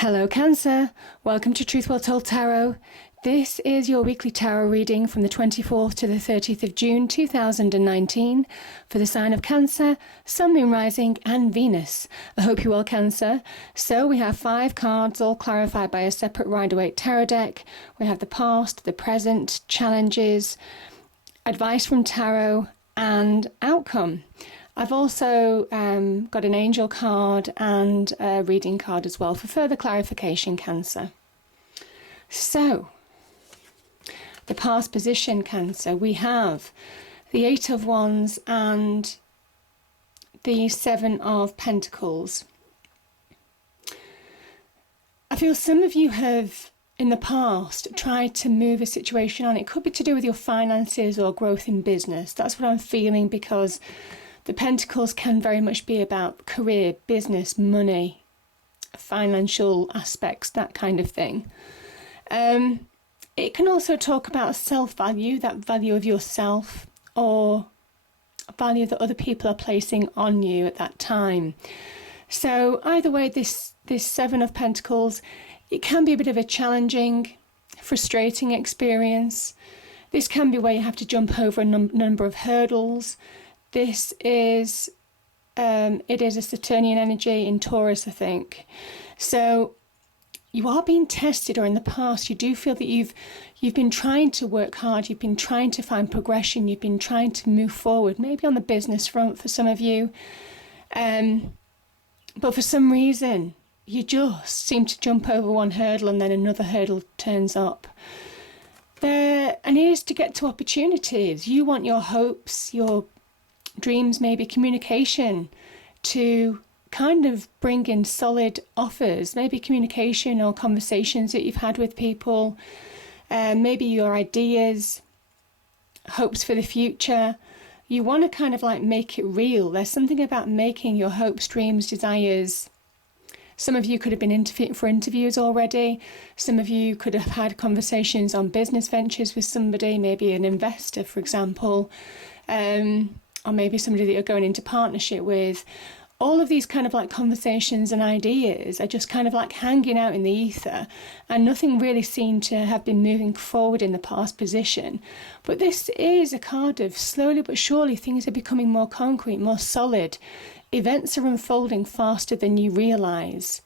Hello Cancer, welcome to Truth Well Told Tarot. This is your weekly tarot reading from the 24th to the 30th of June 2019 for the sign of Cancer, Sun, Moon, Rising and Venus. I hope you're well, Cancer. So we have 5 cards all clarified by a separate Rider-Waite tarot deck. We have the past, the present, challenges, advice from tarot and outcome. I've also got an angel card and a reading card as well for further clarification, Cancer. So, the past position, Cancer, we have the 8 of Wands and the 7 of Pentacles. I feel some of you have, in the past, tried to move a situation on. It could be to do with your finances or growth in business. That's what I'm feeling, because the Pentacles can very much be about career, business, money, financial aspects, that kind of thing. It can also talk about self-value, that value of yourself, or value that other people are placing on you at that time. So either way, this 7 of Pentacles, it can be a bit of a challenging, frustrating experience. This can be where you have to jump over a number of hurdles. This is, it is a Saturnian energy in Taurus, I think. So you are being tested, or in the past you do feel that you've been trying to work hard, you've been trying to find progression, you've been trying to move forward, maybe on the business front for some of you. But for some reason, you just seem to jump over one hurdle and then another hurdle turns up. And it is to get to opportunities. You want your hopes, your dreams, maybe communication, to kind of bring in solid offers, maybe communication or conversations that you've had with people, maybe your ideas, hopes for the future. You want to kind of like make it real. There's something about making your hopes, dreams, desires. Some of you could have been interviewing for interviews already. Some of you could have had conversations on business ventures with somebody, maybe an investor, for example, or maybe somebody that you're going into partnership with. All of these kind of like conversations and ideas are just kind of like hanging out in the ether, and nothing really seemed to have been moving forward in the past position. But this is a card of slowly but surely things are becoming more concrete, more solid. Events are unfolding faster than you realise.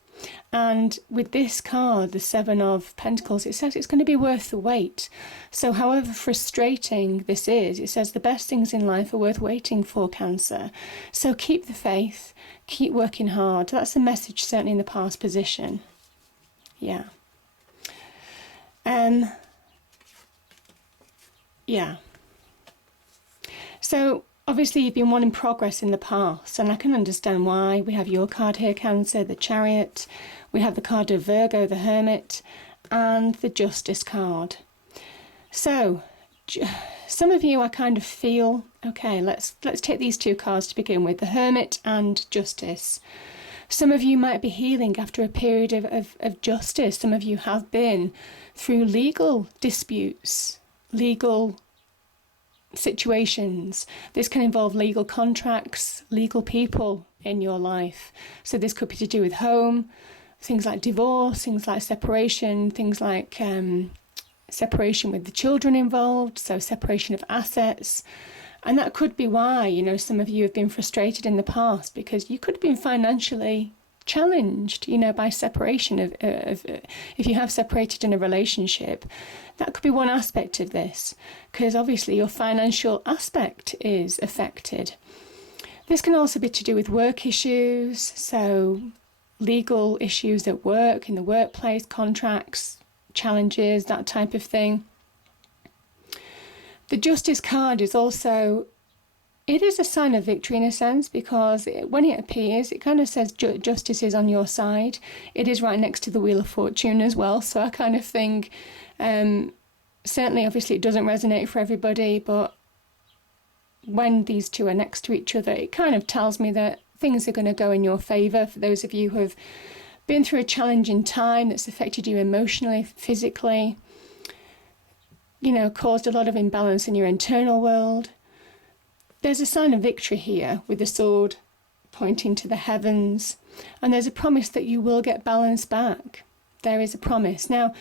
And with this card, the 7 of Pentacles, it says it's going to be worth the wait. So however frustrating this is, it says the best things in life are worth waiting for, Cancer. So keep the faith, keep working hard. That's the message certainly in the past position. Yeah. Yeah. So obviously you've been wanting progress in the past, and I can understand why. We have your card here, Cancer, the Chariot. We have the card of Virgo, the Hermit, and the Justice card. So some of you, I kind of feel, okay, let's take these 2 cards to begin with, the Hermit and Justice. Some of you might be healing after a period of justice. Some of you have been through legal disputes, legal situations. This can involve legal contracts, legal people in your life. So this could be to do with home, things like divorce, things like separation, things like separation with the children involved, so separation of assets. And that could be why, you know, some of you have been frustrated in the past, because you could have been financially challenged, you know, by separation of if you have separated in a relationship. That could be one aspect of this, because obviously your financial aspect is affected. This can also be to do with work issues, so legal issues at work, in the workplace, contracts, challenges, that type of thing. The Justice card is also, it is a sign of victory in a sense, because when it appears, it kind of says justice is on your side. It is right next to the Wheel of Fortune as well, so I kind of think, certainly obviously it doesn't resonate for everybody, but when these 2 are next to each other, it kind of tells me that things are going to go in your favour. For those of you who have been through a challenging time that's affected you emotionally, physically, you know, caused a lot of imbalance in your internal world, there's a sign of victory here with the Sword pointing to the heavens. And there's a promise that you will get balance back. There is a promise. Now,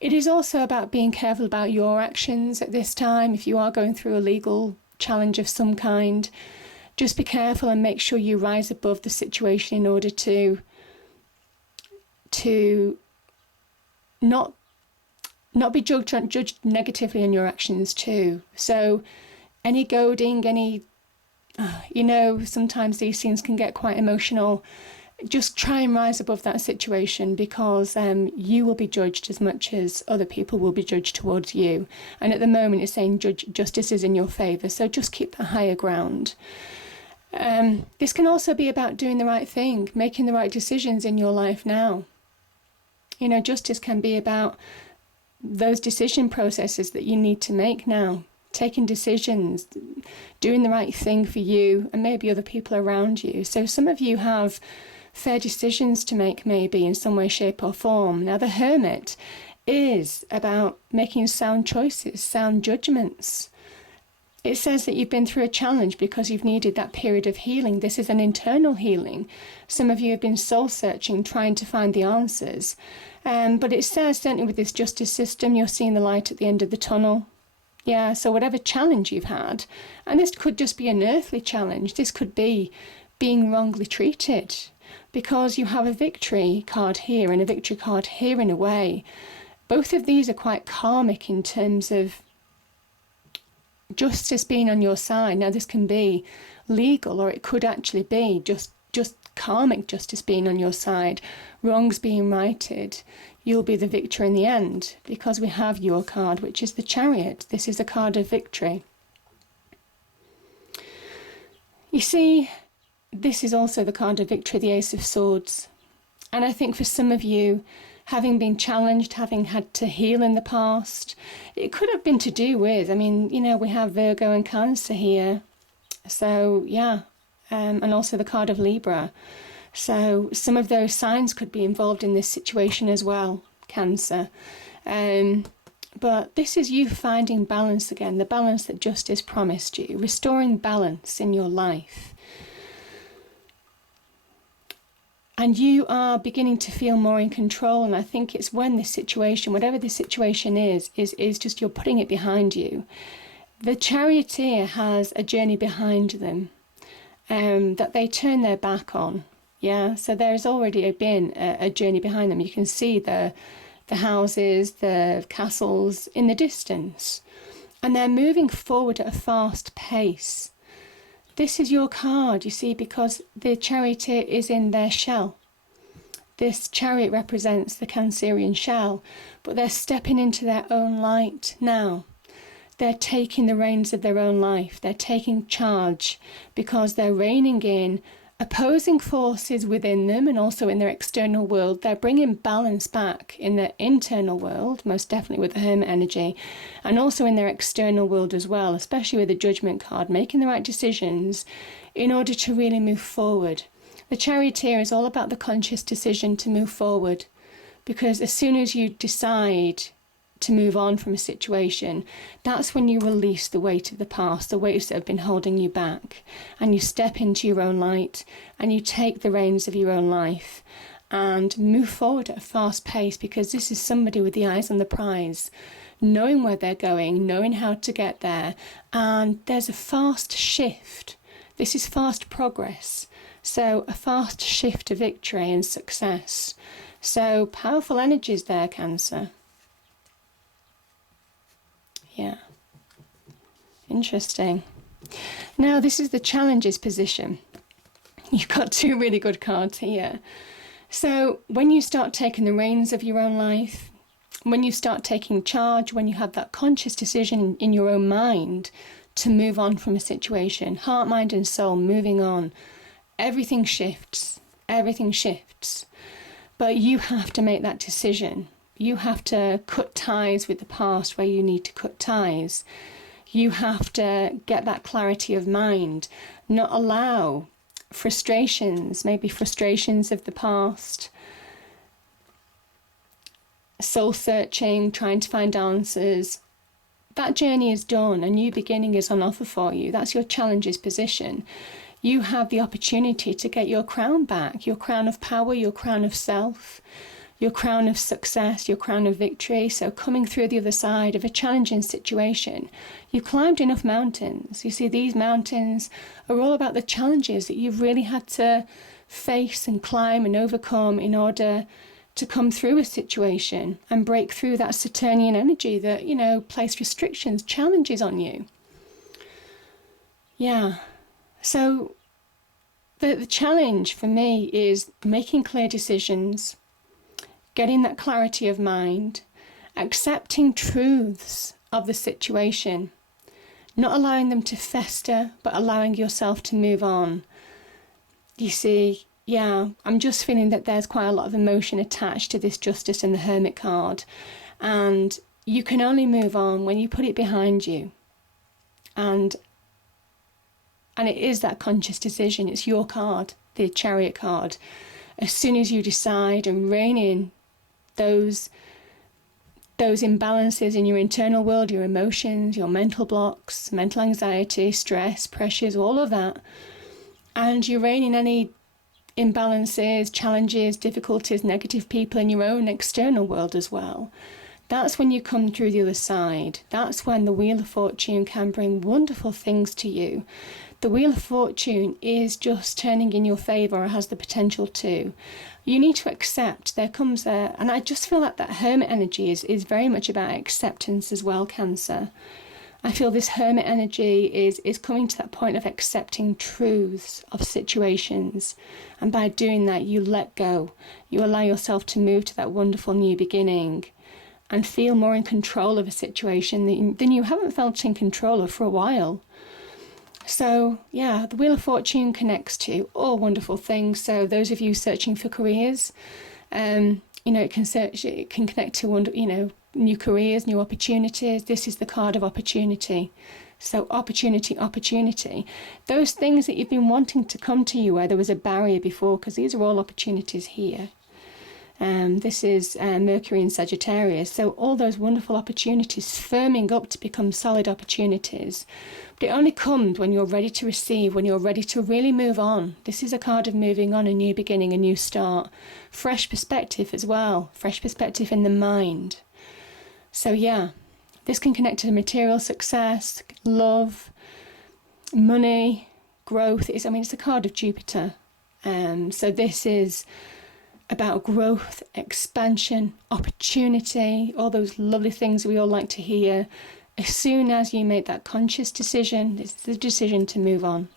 it is also about being careful about your actions at this time. If you are going through a legal challenge of some kind, just be careful and make sure you rise above the situation in order to not be judged negatively on your actions too. So any goading, sometimes these things can get quite emotional. Just try and rise above that situation, because you will be judged as much as other people will be judged towards you. And at the moment it's saying justice is in your favour, so just keep that higher ground. This can also be about doing the right thing, making the right decisions in your life now. Justice can be about those decision processes that you need to make now, taking decisions, doing the right thing for you and maybe other people around you. So some of you have fair decisions to make, maybe in some way, shape or form. Now, the Hermit is about making sound choices, sound judgments. It says that you've been through a challenge because you've needed that period of healing. This is an internal healing. Some of you have been soul searching, trying to find the answers. But it says, certainly with this justice system, you're seeing the light at the end of the tunnel. Yeah, so whatever challenge you've had, and this could just be an earthly challenge. This could be being wrongly treated, because you have a victory card here and a victory card here in a way. Both of these are quite karmic in terms of justice being on your side. Now, this can be legal, or it could actually be just karmic justice being on your side, wrongs being righted. You'll be the victor in the end, because we have your card, which is the Chariot. This is a card of victory. You see, this is also the card of victory, the Ace of Swords. And I think for some of you, having been challenged, having had to heal in the past, it could have been to do with, we have Virgo and Cancer here. So, yeah, and also the card of Libra. So some of those signs could be involved in this situation as well, Cancer. But this is you finding balance again, the balance that justice promised you, restoring balance in your life. And you are beginning to feel more in control. And I think it's when this situation, whatever the situation is just you're putting it behind you. The Charioteer has a journey behind them that they turn their back on. Yeah, so there's already been a journey behind them. You can see the houses, the castles in the distance. And they're moving forward at a fast pace. This is your card, you see, because the Charioteer is in their shell. This chariot represents the Cancerian shell, but they're stepping into their own light now. They're taking the reins of their own life. They're taking charge because they're reining in opposing forces within them and also in their external world. They're bringing balance back in their internal world, most definitely with the Hermit energy, and also in their external world as well, especially with the Judgment card, making the right decisions in order to really move forward. The Charioteer is all about the conscious decision to move forward, because as soon as you decide to move on from a situation, that's when you release the weight of the past, the weights that have been holding you back, and you step into your own light and you take the reins of your own life and move forward at a fast pace, because this is somebody with the eyes on the prize, knowing where they're going, knowing how to get there, and there's a fast shift. This is fast progress, so a fast shift to victory and success. So powerful energies there, Cancer. Yeah, interesting. Now, this is the challenges position. You've got two really good cards here. So when you start taking the reins of your own life, when you start taking charge, when you have that conscious decision in your own mind to move on from a situation, heart, mind and soul moving on, everything shifts, everything shifts. But you have to make that decision. You have to cut ties with the past where you need to cut ties. You have to get that clarity of mind, not allow frustrations, maybe frustrations of the past, soul searching, trying to find answers. That journey is done. A new beginning is on offer for you. That's your challenges position. You have the opportunity to get your crown back, your crown of power, your crown of self, your crown of success, your crown of victory. So coming through the other side of a challenging situation, you climbed enough mountains. You see, these mountains are all about the challenges that you've really had to face and climb and overcome in order to come through a situation and break through that Saturnian energy that, you know, placed restrictions, challenges on you. Yeah. So the challenge for me is making clear decisions, getting that clarity of mind, accepting truths of the situation, not allowing them to fester, but allowing yourself to move on. You see, yeah, I'm just feeling that there's quite a lot of emotion attached to this Justice and the Hermit card. And you can only move on when you put it behind you. And it is that conscious decision. It's your card, the Chariot card. As soon as you decide and rein in those imbalances in your internal world, your emotions, your mental blocks, mental anxiety, stress, pressures, all of that, and you rein in any imbalances, challenges, difficulties, negative people in your own external world as well, that's when you come through the other side. That's when the Wheel of Fortune can bring wonderful things to you. The Wheel of Fortune is just turning in your favour, or has the potential to. You need to accept. There comes a, and I just feel that Hermit energy is very much about acceptance as well, Cancer. I feel this Hermit energy is coming to that point of accepting truths of situations. And by doing that, you let go. You allow yourself to move to that wonderful new beginning and feel more in control of a situation than you haven't felt in control of for a while. So, yeah, the Wheel of Fortune connects to all wonderful things. So those of you searching for careers, it can connect to, new careers, new opportunities. This is the card of opportunity. So opportunity. Those things that you've been wanting to come to you where there was a barrier before, because these are all opportunities here. This is Mercury in Sagittarius. So all those wonderful opportunities firming up to become solid opportunities. But it only comes when you're ready to receive, when you're ready to really move on. This is a card of moving on, a new beginning, a new start. Fresh perspective as well. Fresh perspective in the mind. So yeah, this can connect to material success, love, money, growth. It's a card of Jupiter. So this is about growth, expansion, opportunity, all those lovely things we all like to hear. As soon as you make that conscious decision, it's the decision to move on.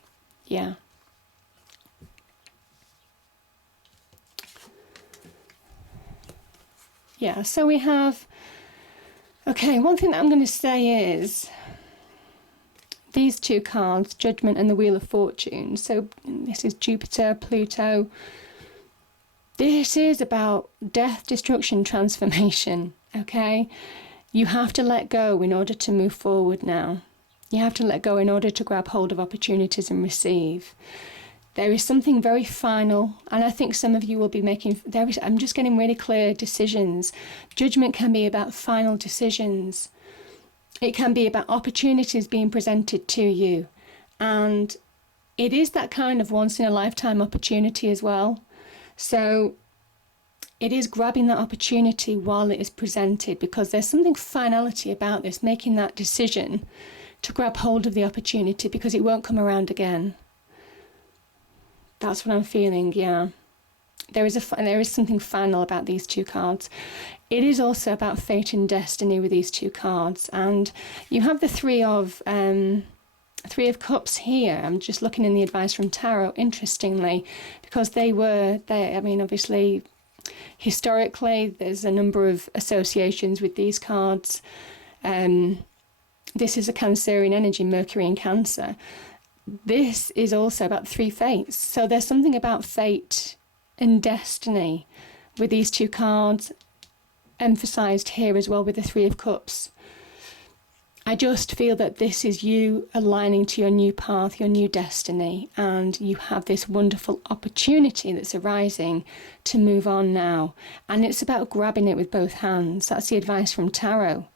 Yeah. Yeah, so we have... Okay, one thing that I'm going to say is these two cards, Judgment and the Wheel of Fortune. So this is Jupiter, Pluto. This is about death, destruction, transformation, okay? You have to let go in order to move forward now. You have to let go in order to grab hold of opportunities and receive. There is something very final, and I think some of you will be making... I'm just getting really clear decisions. Judgment can be about final decisions. It can be about opportunities being presented to you. And it is that kind of once-in-a-lifetime opportunity as well. So it is grabbing that opportunity while it is presented, because there's something finality about this, making that decision to grab hold of the opportunity, because it won't come around again. That's what I'm feeling, yeah. There is something final about these two cards. It is also about fate and destiny with these two cards. And you have the Three of Cups here. I'm just looking in the advice from Tarot, interestingly, because obviously, historically, there's a number of associations with these cards. This is a Cancerian energy, Mercury in Cancer. This is also about three fates. So there's something about fate and destiny with these two cards emphasized here as well with the Three of Cups. I just feel that this is you aligning to your new path, your new destiny, and you have this wonderful opportunity that's arising to move on now. And it's about grabbing it with both hands. That's the advice from Tarot.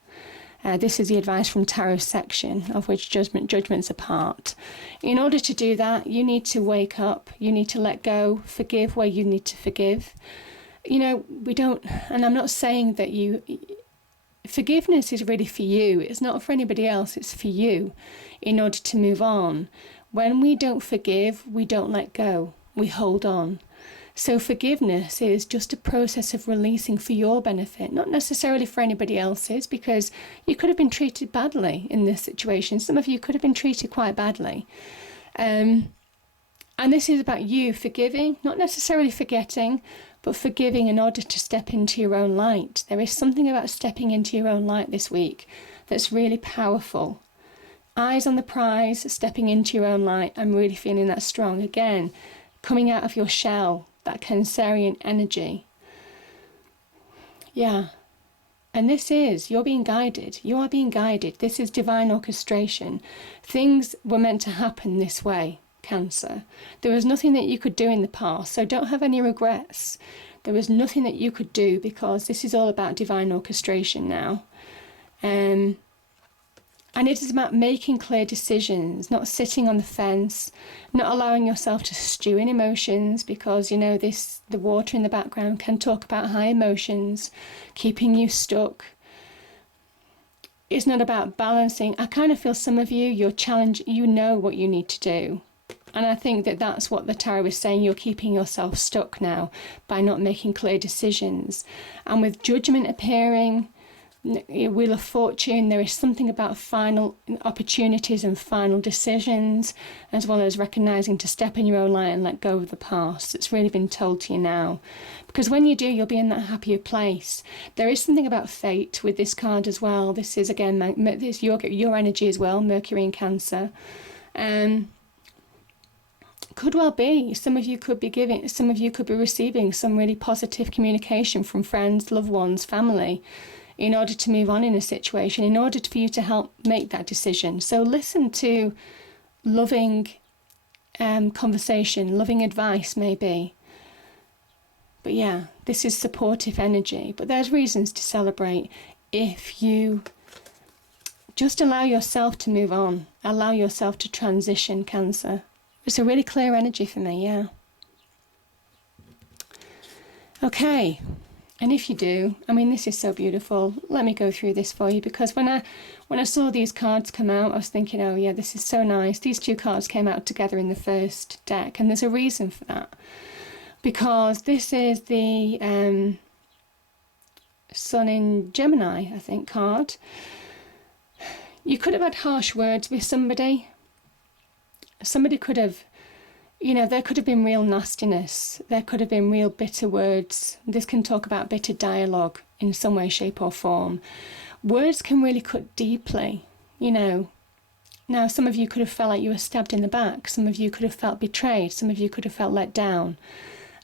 This is the advice from Tarot section, of which judgment's a part. In order to do that, you need to wake up, you need to let go, forgive where you need to forgive. You know, we don't, and I'm not saying that forgiveness is really for you. It's not for anybody else, it's for you in order to move on. When we don't forgive, we don't let go, we hold on. So forgiveness is just a process of releasing for your benefit, not necessarily for anybody else's, because you could have been treated badly in this situation. Some of you could have been treated quite badly. And this is about you forgiving, not necessarily forgetting, but forgiving in order to step into your own light. There is something about stepping into your own light this week that's really powerful. Eyes on the prize, stepping into your own light. I'm really feeling that strong. Again, coming out of your shell, that Cancerian energy. Yeah. And this is, you're being guided. You are being guided. This is divine orchestration. Things were meant to happen this way. Cancer. There was nothing that you could do in the past, so don't have any regrets. There was nothing that you could do, because this is all about divine orchestration now. And it is about making clear decisions, not sitting on the fence, not allowing yourself to stew in emotions, because, you know, the water in the background can talk about high emotions, keeping you stuck. It's not about balancing. I kind of feel some of you, your challenge, you know what you need to do. And I think that that's what the tarot is saying. You're keeping yourself stuck now by not making clear decisions. And with judgment appearing, Wheel of Fortune, there is something about final opportunities and final decisions, as well as recognizing to step in your own light and let go of the past. It's really been told to you now. Because when you do, you'll be in that happier place. There is something about fate with this card as well. This is, again, this your energy as well, Mercury in Cancer. Could well be. Some of you could be receiving some really positive communication from friends, loved ones, family, in order to move on in a situation, in order for you to help make that decision. So listen to loving conversation, loving advice maybe. But yeah, this is supportive energy. But there's reasons to celebrate if you just allow yourself to move on, allow yourself to transition, Cancer. It's a really clear energy for me, yeah. Okay, and if you do, I mean, this is so beautiful. Let me go through this for you, because when I saw these cards come out, I was thinking, oh yeah, this is so nice. These two cards came out together in the first deck, and there's a reason for that. Because this is the Sun in Gemini, I think, card. You could have had harsh words with somebody. Somebody could have, you know, there could have been real nastiness. There could have been real bitter words. This can talk about bitter dialogue in some way, shape or form. Words can really cut deeply, you know. Now, some of you could have felt like you were stabbed in the back. Some of you could have felt betrayed. Some of you could have felt let down.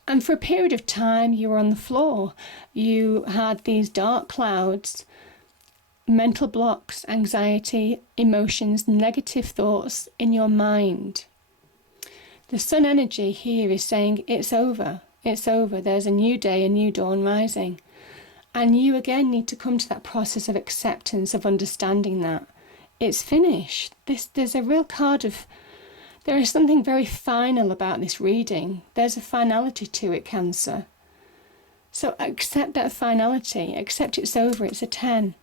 And for a period of time, you were on the floor. You had these dark clouds, mental blocks, anxiety, emotions, negative thoughts in your mind. The sun energy here is saying it's over. It's over. There's a new day, a new dawn rising. And you again need to come to that process of acceptance, of understanding that it's finished. There's a real card of, there is something very final about this reading. There's a finality to it, Cancer. So accept that finality. Accept it's over. It's a 10.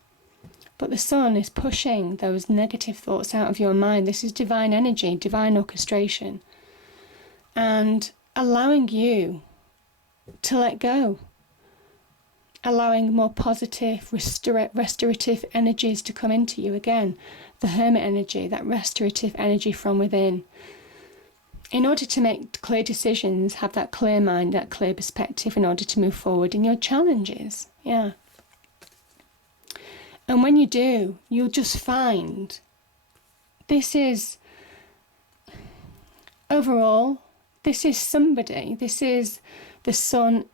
But the sun is pushing those negative thoughts out of your mind. This is divine energy, divine orchestration. And allowing you to let go. Allowing more positive, restorative energies to come into you again. The Hermit energy, that restorative energy from within. In order to make clear decisions, have that clear mind, that clear perspective in order to move forward in your challenges. Yeah. And when you do, you'll just find this is, overall, this is somebody. This is the sun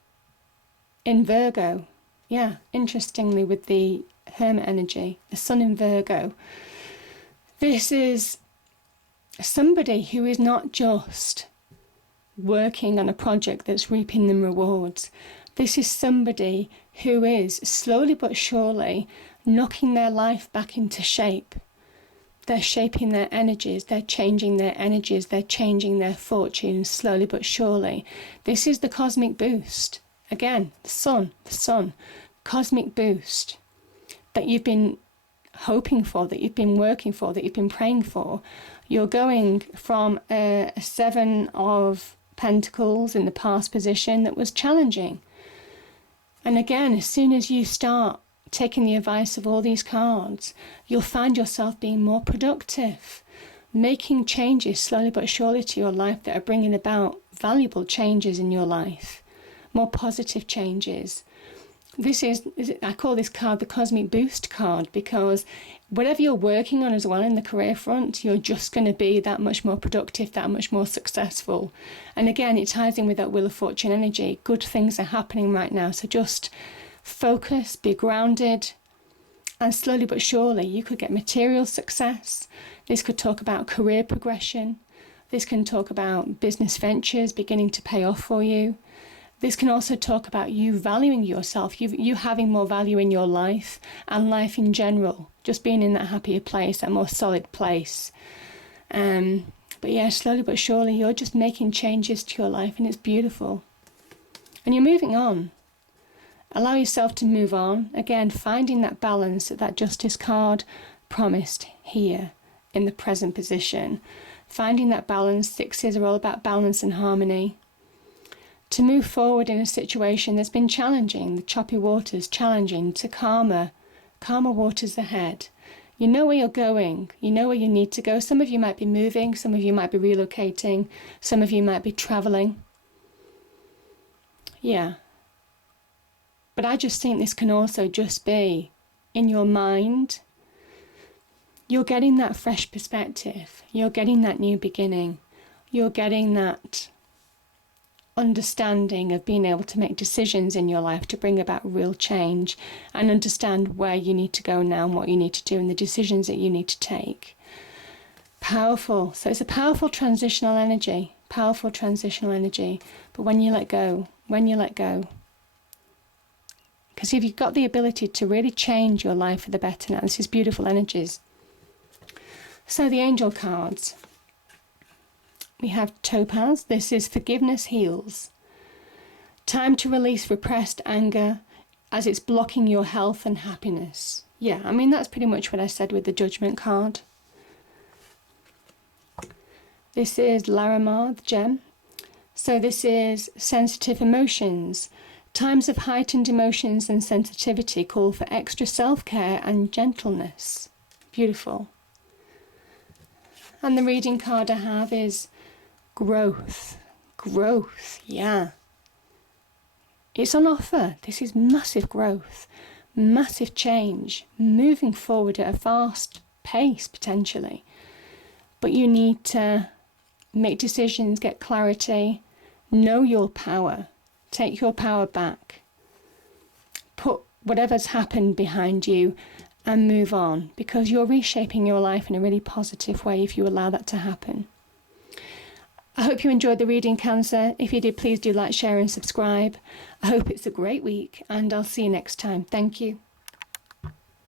in Virgo. Yeah, interestingly, with the Hermit energy, the sun in Virgo. This is somebody who is not just working on a project that's reaping them rewards. This is somebody who is slowly but surely knocking their life back into shape. They're shaping their energies, they're changing their energies, they're changing their fortunes slowly but surely. This is the cosmic boost. Again, the sun, cosmic boost that you've been hoping for, that you've been working for, that you've been praying for. You're going from a 7 of Pentacles in the past position that was challenging. And again, as soon as you start taking the advice of all these cards, you'll find yourself being more productive, making changes slowly but surely to your life that are bringing about valuable changes in your life, more positive changes. I call this card the Cosmic Boost card, because whatever you're working on as well in the career front, you're just going to be that much more productive, that much more successful. And again, it ties in with that Wheel of Fortune energy. Good things are happening right now, so just focus, be grounded, and slowly but surely you could get material success. This could talk about career progression. This can talk about business ventures beginning to pay off for you. This can also talk about you valuing yourself, you having more value in your life and life in general, just being in that happier place, that more solid place. But yeah, slowly but surely you're just making changes to your life, and it's beautiful. And you're moving on. Allow yourself to move on. Again, finding that balance that Justice card promised here in the present position. Finding that balance. Sixes are all about balance and harmony. To move forward in a situation that's been challenging, the choppy waters, challenging, to calmer waters ahead. You know where you're going. You know where you need to go. Some of you might be moving. Some of you might be relocating. Some of you might be traveling. Yeah. But I just think this can also just be in your mind. You're getting that fresh perspective. You're getting that new beginning. You're getting that understanding of being able to make decisions in your life to bring about real change, and understand where you need to go now and what you need to do and the decisions that you need to take. Powerful. So it's a powerful transitional energy. But when you let go, because if you've got the ability to really change your life for the better now, this is beautiful energies. So the angel cards. We have Topaz. This is forgiveness heals. Time to release repressed anger as it's blocking your health and happiness. Yeah, I mean, that's pretty much what I said with the Judgment card. This is Larimar, the gem. So this is sensitive emotions. Times of heightened emotions and sensitivity call for extra self-care and gentleness. Beautiful. And the reading card I have is growth. Yeah. It's on offer. This is massive growth, massive change, moving forward at a fast pace potentially. But you need to make decisions, get clarity, know your power, take your power back, put whatever's happened behind you and move on, because you're reshaping your life in a really positive way if you allow that to happen. I hope you enjoyed the reading, Cancer. If you did, please do like, share and subscribe. I hope it's a great week, and I'll see you next time. Thank you.